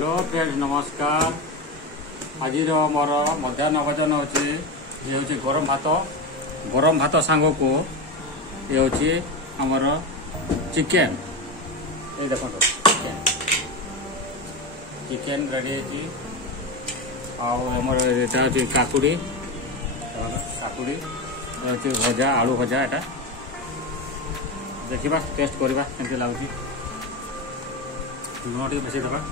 Hello friends नमस्कार। आज मोर मध्याह्न भोजन होची ये होची गरम भात सांग को ये होची हमर चिकेन। ये देखो चिकेन रेडी होची आमर एटा होची काकुड़ी भजा आलू भजा एटा देखा टेस्ट करवा केमती लगुच लुण टे बेसी दबा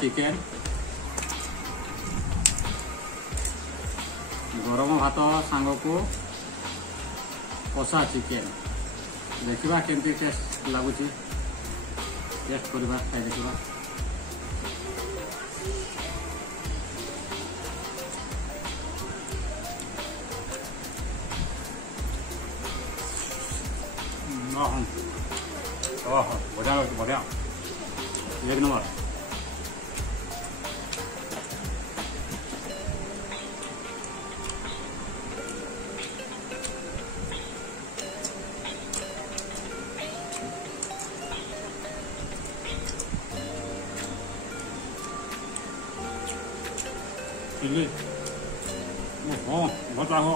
चिकेन गरम भात सांग को कषा चिकेन देखा केमती टेस्ट लगुच टेस्ट करवा खाई देखा बढ़िया बढ़िया एक नंबर। चिल्ली बहुत हो